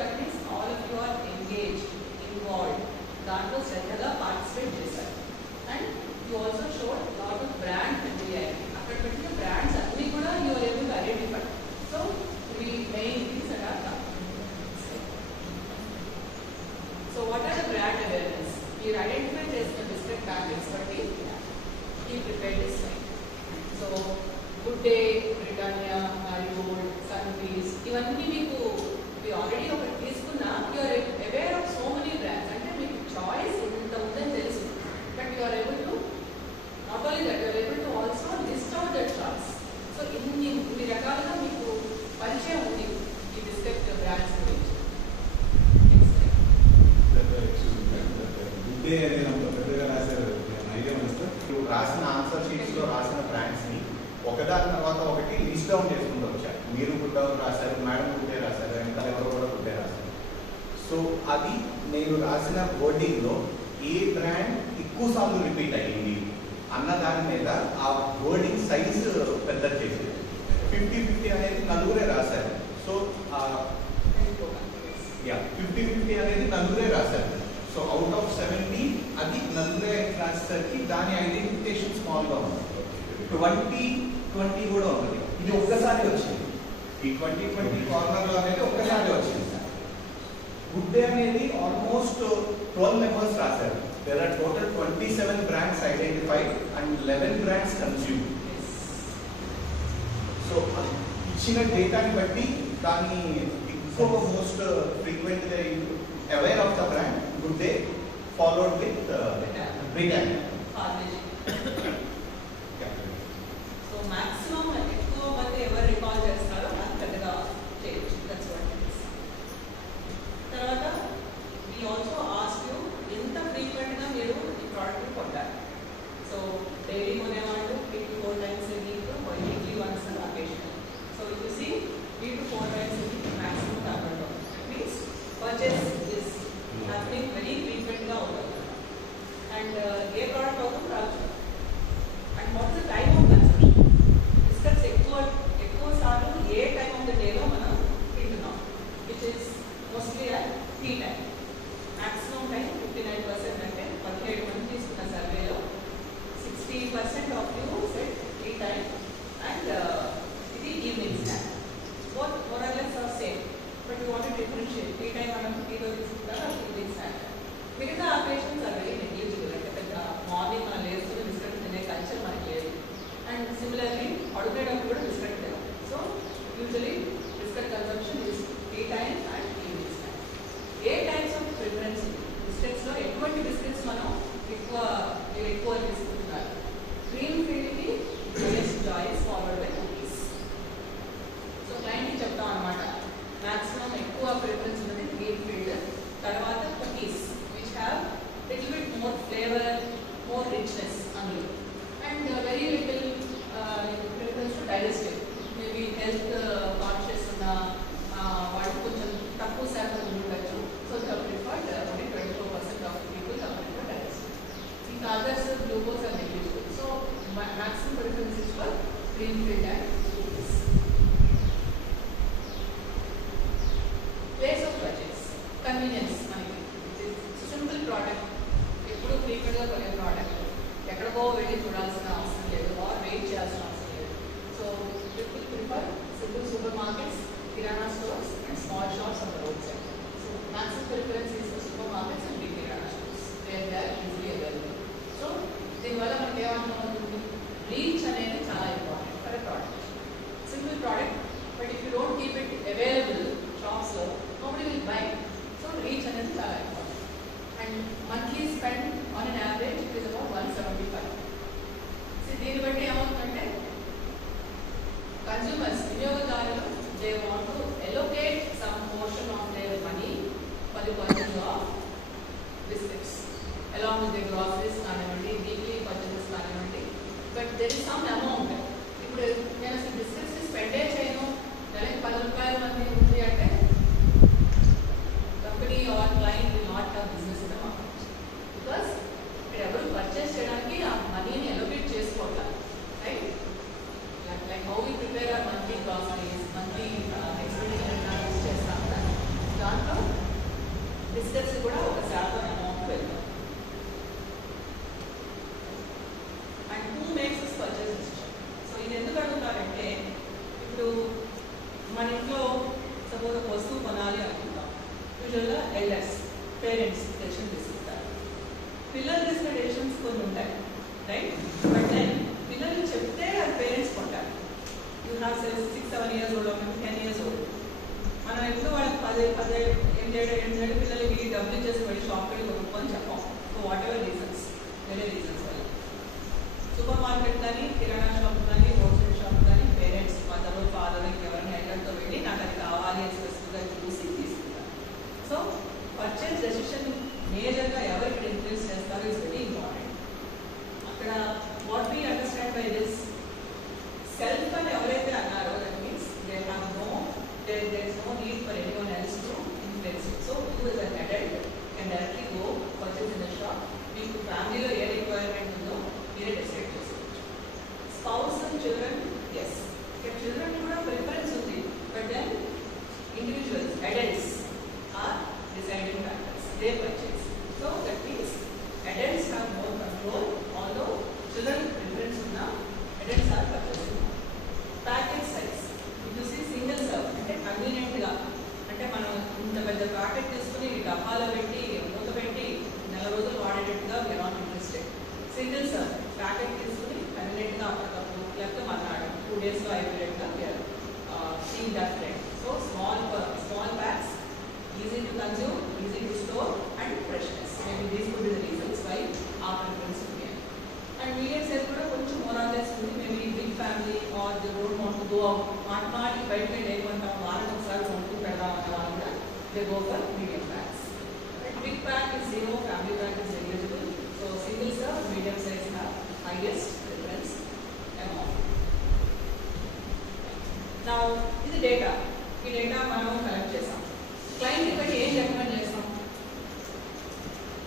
that means all of you are engaged, involved. దాంట్లో శ్రద్ధగా participate చేశారు. And you also showed lot of brand familiarity. అక్కడ పెట్టిన brands అన్ని కూడా you are able to identify. So we main things that are done. So what are the brand awareness? You identify the biscuit packets, but you prepare this line. So Good Day, Britannia, Marigold, Sunfeast, ఇవన్నీ మీకు already ఒకటి తీసుకున్నా you are aware of so many brands. అంటే మీకు చాయిస్ ఇంత ఉందని తెలుసు, but you are able to not only that you are able to also list out the choice. So ఇన్ని రకాలుగా మీకు పరిచయం ఉంది ఈ బిస్కెట్ బ్రాండ్స్ గురించి. గుడ్ డే అనేది అంత పెద్దగా రాశారు, ఐడియా వస్తుంది. రాసిన ఆన్సర్ షీట్స్ లో రాసిన బ్రాండ్స్ ని ఒకదాని తర్వాత ఒకటి లిస్ట్ డౌన్ చేసుకుంటూ వచ్చారు. మీరు గుడ్ డౌన్ రాశారు, మేడం గుడ్ డే రాశారు, ఇంకా ఎవరు కూడా గుడ్ డే రాశారు. సో అది నేను రాసిన వర్డింగ్ లో ఏ బ్రాండ్ ఎక్కువ సార్లు రిపీట్ అయ్యింది అన్న దాని మీద ఆ వర్డింగ్ సైజ్ పెద్ద చేసేది. 50-50 అనేది నలుగురే రాశారు. సో 50-50 అనేది నలుగురే రాశారు. సో అవుట్ ఆఫ్ 70 అది నలుగురే రాసేసరికి దాని ఐడెంటిఫికేషన్ స్మాల్ గా ఉంది. 20-20 కూడా ఉంది. ఇది ఒక్కసారి వచ్చింది. ఈ 20-20 కార్నర్ లో అనేది ఒక్కసారి వచ్చింది. గుడ్ డే అనేది ఆల్మోస్ట్ 12 మెంబర్స్ రాశారు. There are total 27 brands identified and 11 brands consumed. So ఇచ్చిన డేటాని బట్టి దాన్ని ఎక్కువ మోస్ట్ ఫ్రీక్వెంట్ గా aware of the brand good day followed with Britannia. So maximum ఎక్కువ మంది ఎవరు రికాల్ చేస్తారో అది పెద్దగా చేయొచ్చు. That's what it is. తర్వాత వి ఆల్సో ఆస్క్ యూ ఎంత ఫ్రీక్వెంట్ గా మీరు ఈ ప్రోడక్ట్ కొంటారు. సో డైలీ కొనేవాళ్ళు 3 to 4 times a week, weekly once occasionally. So you see 3 to 4 times a week maximum target. That means purchase is happening very frequent గా ఉంటుంది. And ఏ product అవుతుంది రావచ్చు. And what is the time of consumption? Biscuits ఎక్కువ సార్లు ఏ time of the డేలో మనం తింటున్నాం, which is mostly at tea time. Maximum time 59% అంటే 17 మంది తీసుకున్న సర్వేలో 60% of you set tea time and ఇది evening snack. Both more or less are same, but you want to differentiate. Tea time మనం టీలో తీసుకుంటారా, ఈవినింగ్ స్నాక్. మిగతా operations are very negligible. అంటే పెద్ద మార్నింగ్ మనం లేసుకుని బిస్కెట్ తినే కల్చర్ మనకి లేదు. అండ్ సిమిలర్లీ పడుకునేటప్పుడు కూడా బిస్కెట్ తినాం. So usually biscuit consumption is tea time and evening snack. ఏ టైప్స్ ఆఫ్ ప్రిఫరెన్స్ బిస్కెట్స్లో ఎటువంటి బిస్కెట్స్ మనం ఎక్కువ తీసుకుంటున్నారు? గ్రీన్ ఫీల్డ్కి choice followed by cookies. So క్లయింట్కి చెప్తాం అనమాట, మ్యాక్సిమం ఎక్కువ ప్రిఫరెన్స్ ఉన్నది గ్రీన్ ఫీల్డ్, తర్వాత cookies which have little bit more flavour, more richness అందులో. And very little preference to digestive. Maybe health conscious ఉన్న వాళ్ళు కొంచెం తక్కువ శాతం ఉండొచ్చు. So they preferred only 24% of people prefer digestive. ఇంకా others glucose are negligible. So maximum preference is for green field and cookies. Place of purchase, convenience మనకి. Simple product, ఎప్పుడు ఫ్రీక్వెంట్ గా కొనే ప్రోడక్ట్, ఎక్కడికో వెళ్ళి చూడాల్సిన అవసరం లేదు, ఆర్ వెయిట్ చేయాల్సిన అవసరం లేదు. So people prefer simple supermarkets, kirana stores and small shops on the road side. So maximum preference is for supermarkets and big kirana stores where they are easily available. So దీనివల్ల మనకి ఏమంటున్నాం, reach అనేది చాలా important for a product. Simple product, but if you don't keep it available షాప్స్లో nobody will buy. So reach అనేది చాలా important. And monthly spend on an average it is about 175. బిస్కెట్స్ కూడా ఒక శాతం అమౌంట్ వెళ్తాం. And who makes this purchase decision? So ఇది ఎందుకు అడుగుతారంటే, ఇప్పుడు మన ఇంట్లో సపోజ్ ఒక వస్తువు కొనాలి అనుకుంటాం. యూజువల్గా ఎల్డర్స్ పేరెంట్స్ డెసిషన్ తీసుకుంటారు. పిల్లలు తీసుకునే డెసిషన్స్ కొన్ని ఉంటాయి, రైట్? బట్ దెన్ పిల్లలు చెప్తే అది పేరెంట్స్ కొంటారు. You have 6-7 years old, 10 years old. మనం ఎప్పుడు వాళ్ళకి 10 ఏళ్ళు పిల్లలకి డబ్బులు ఇచ్చేసి వెళ్ళి షాప్కి వెళ్ళి కొనుక్కొని చెప్పాం. సో వాట్ ఎవర్ రీజన్స్, వేరే రీజన్స్ వల్ల సూపర్ మార్కెట్ కానీ, కిరాణా షాప్ కానీ, హోల్సేల్ షాప్ కానీ పేరెంట్స్ మదర్ ఫాదర్ ఎవరైనా ఎక్కడితో వెళ్ళి నాకు అది కావాలి అని స్పెసిఫిక్గా చూసి తీసుకుంటారు. సో పర్చేస్ డెసిషన్ మేజర్గా ఎవరు ఇక్కడ ఇన్ఫ్లుయెన్స్ చేస్తారో ఇస్ వెరీ ఇంపార్టెంట్. అక్కడ what we understand by this self అని ఎవరైతే అన్నారో that means they have no there is no need for anyone else to influence you. So you as an adult can directly go purchase in the shop. మీకు ఫ్యామిలీలో ఏ రిక్వైర్మెంట్ ఉందో మీరే decide చేసుకోవచ్చు. Spouse and children, yes, ఇక్కడ children కూడా preference ఉంది. But then individuals, adults are deciding factors. They purchase. So that means adults have more control. Although children preference ఉన్నా adults are purchasing. Packet size చూసి single serve అంటే కన్వీనియంట్గా, అంటే మనం ఇంత పెద్ద ప్యాకెట్ తీసుకుని డబ్బాలో పెట్టి మూత పెట్టి నెల రోజులు వాడేటట్టుగా we are not interested. Single serve packet తీసుకుని కన్వీనియంట్గా అప్పటికప్పుడు లేకపోతే మన్నాడు 2 daysలో అయిపోయేట్టుగా we are seeing that trend. So small packs, easy to consume, easy to store and freshness. Maybe these could be the reasons why ఆ ప్రిఫరెన్స్ ఉంది. అండ్ మీడియం సైజ్ కూడా కొంచెం మోరాలెస్ ఉంది. Maybe big family are they don't want to go out మాటి బయటకి లేకుంటాం, వారం ఒకసారి కొనుక్కు పెడదాం అన్న వాళ్ళు కూడా they go for medium packs. Big pack is zero, family pack is eligible. So single serve, medium size have highest preference amount. నా ఇది డేటా. ఈ డేటా మనం కలెక్ట్ చేసాం. క్లయింట్ ఇక్కడ ఏం రికమెండ్ చేస్తాం?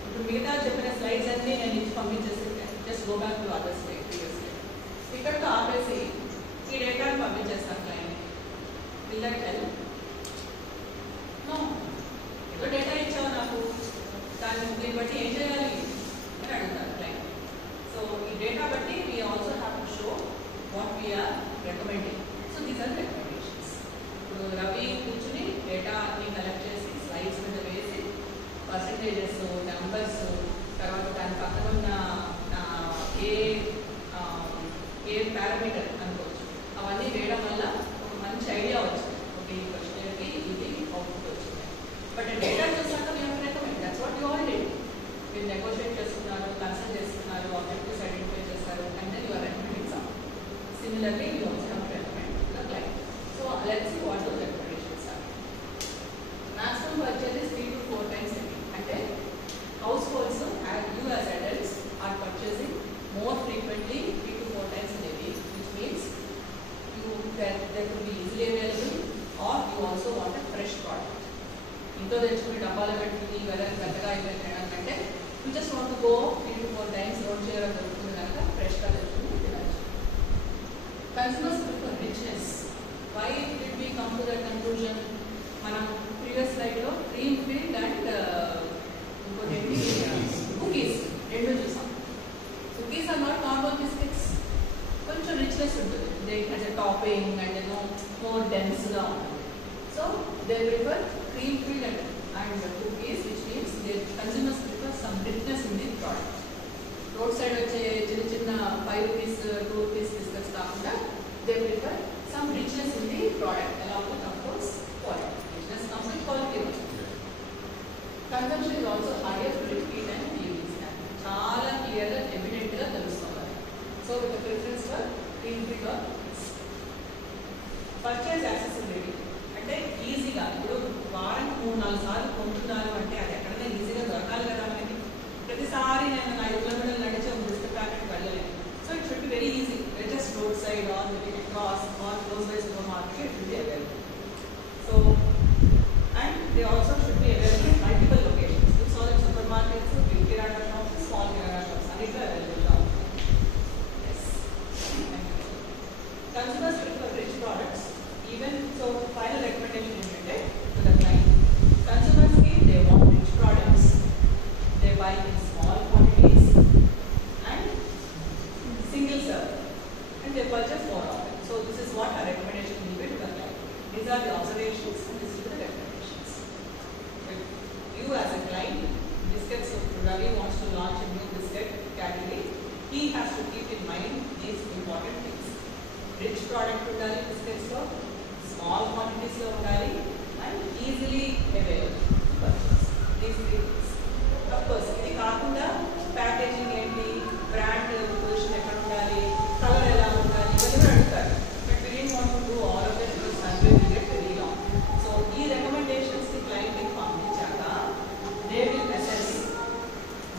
ఇప్పుడు మిగతా చెప్పిన స్లైడ్స్ అన్నీ నేను ఇచ్చి పంపించేసి just go back to other slide, previous slide. ఇక్కడతో ఆపేసి ఈ డేటాను పంపించేస్తాను client. Will that help? No. ఇప్పుడు డేటా ఇచ్చావు నాకు, దీన్ని బట్టి ఏం చేయాలి అని అడుగుతారు క్లయింట్. సో ఈ డేటా బట్టి we also have to show what we are recommending. So these are recommendations. ఇప్పుడు రవి కూర్చుని డేటా అన్ని కలెక్ట్ చేసి స్లైడ్స్ మీద వేసి పర్సంటేజెస్, నెంబర్స్, తర్వాత దాని పక్కన ఉన్న ఏ పారామీటర్ అనుకోవచ్చు అవన్నీ వేయడం వల్ల ఒక మంచి ఐడియా వచ్చింది. ఓకే, ఈ క్వశ్చన్కి ఇది అవుట్పుట్ వచ్చింది. బట్ డేటా చూసాక మేము recommend, that's what you all did. మీరు నెగోషియేట్ చేస్తున్నారు, కన్సల్ట్ చేస్తున్నారు, ఆబ్జెక్టివ్స్ ఐడెంటిఫై చేస్తారు, and then you are recommending some. Similarly you also have to recommend the client. So let's see what those recommendations are. Maximum purchase is 3 to 4 times a week. అంటే households you as adults are purchasing more frequently 3 to 4 times in a week, which means that could be easily available, or you also want a fresh product. ఇంట్లో తెచ్చుకుని డబ్బాలో పెట్టుకుని వెదర్ పెద్దగా అయిపోయిందంటే you just want to go 3 to 4 times road చేయడం దొరుకుతుంది కనుక ఫ్రెష్గా తెచ్చుకుని తినచ్చు. Consumers prefer richness. Why did we come to that conclusion? మనం ప్రీవియస్ స్లైడ్లో క్రీమ్ ఫీల్డ్ అండ్ కుకీస్ రెండు చూసాం. Cookies are not normal biscuits, కొంచెం రిచ్నెస్ ఉంటుంది. They has a topping and more డెన్స్గా ఉంటుంది. So they prefer cream field and cookies, which means they consumers prefer some richness in the product. Road side వచ్చే చిన్న చిన్న 5 rupees 2 rupees biscuits కాకుండా they prefer some richness in the product along with of course quality. Richness comes with quality. Consumption is also higher to repeat and reuse. చాలా క్లియర్గా ఎవిడెంట్గా తెలుస్తుంది. So with preference for clean feed or purchase accessibility అంటే ఈజీగా. ఇప్పుడు వారానికి 3-4 సార్లు కొంటున్నారు అంటే అది ఎక్కడైనా ఈజీగా దొరకాలి కదా మనకి. ప్రతిసారి నేను 5 kilometers నడిచి ఒక బిస్కెట్ ప్యాకెట్ వెళ్ళలేను. So it should be very easy. Just road side or across or close by supermarket it will be available. So and they also should be available in multiple locations. You saw that supermarkets, big kirana shops, small kirana shops, and it's available now. Yes. Consumers prefer rich products. Even so, final recommendation is to the client. Consumers Ravi wants to launch a new biscuit category, he has to keep in mind these important things. Rich product undali biscuits lo, small quantities lo undali, and easily available to purchase. These three things. Of course, ఇది కాకుండా ప్యాకేజింగ్ ఏంటి, brand position ఎక్కడ ఉండాలి, కలర్ ఎలా ఉండాలి, ఇవన్నీ అడుగుతారు. But we didn't want to do all of that because survey will get very long. So ఈ recommendations ని client కి పంపించాక they will assess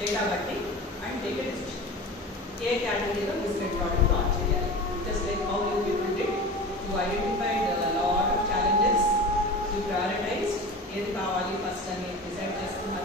data బట్టి and take a decision. ఏ కేటగిరీలో బిస్కెట్ ప్రోడక్ట్ లాంచ్ చేయాలి. Just like how you people did, you identified a lot of challenges, you prioritized ఏది కావాలి ఫస్ట్ అని డిసైడ్ చేసుకున్నారు.